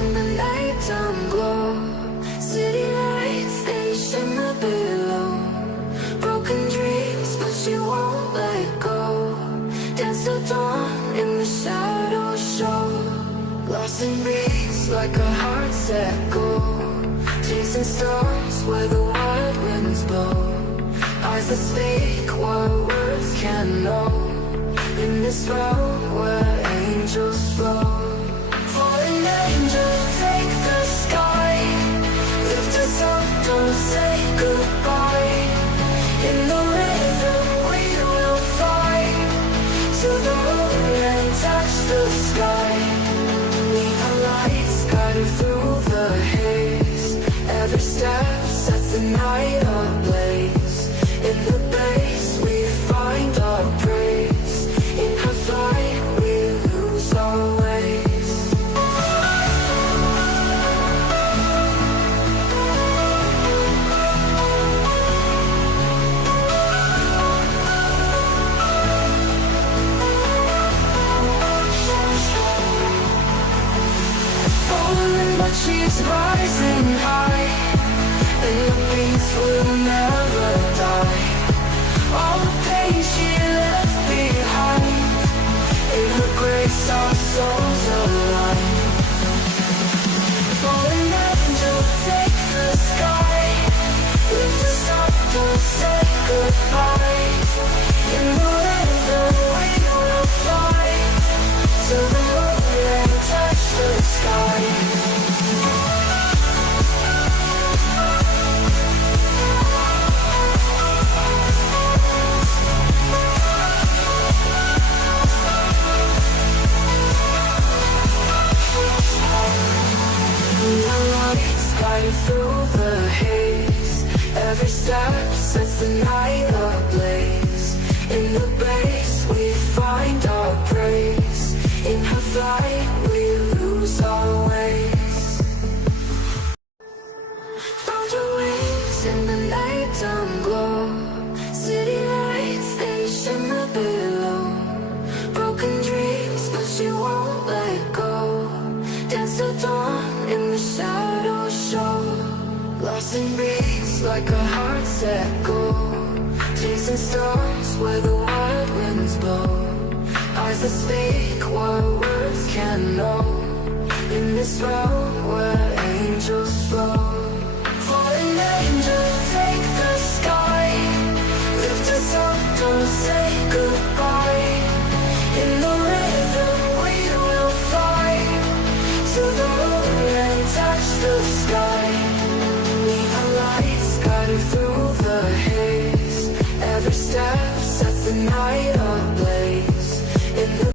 in the nighttime glow. City lights, they shimmer below. Broken dreams, but she won't let go. Dance till dawn in the shadow show. Lost in breeze like a heart set goal. Chasing stars where the wild winds blow. Eyes that speak what words can't know. In this realm where angels flow. Fallen angel, take the sky. Lift us up, don't say goodbye. In the rhythm we will fly to the moon and touch the sky. Neon lights guided through the haze. Every step sets the night ablaze. In the base we find our praise. In her flight we lose our ways. Falling but she's rising high. And the beats will never die. All the pain she left behind. In her grace our souls align. Fallen angel, take the sky. Lift us up, don't say goodbye. In the rhythm we will fly to the moon and touch the sky. Guided through the haze. Every step sets the night ablaze. In the base we find our praise. In her flight we lose our ways. Found your wings in the nighttime glow. City lights, they shimmer below. Broken dreams, but she won't let go. Dance till dawn in the shadow show. Lost in breeze like a heart set goal. Chasing stars where the wild winds blow. Eyes that speak what words can't know. In this realm where angels flow. Fallen angel, take the sky. Lift us up, don't say goodbye. In the rhythm we will fly to the moon and touch the sky. Neon lights guided through the haze. Every step sets the night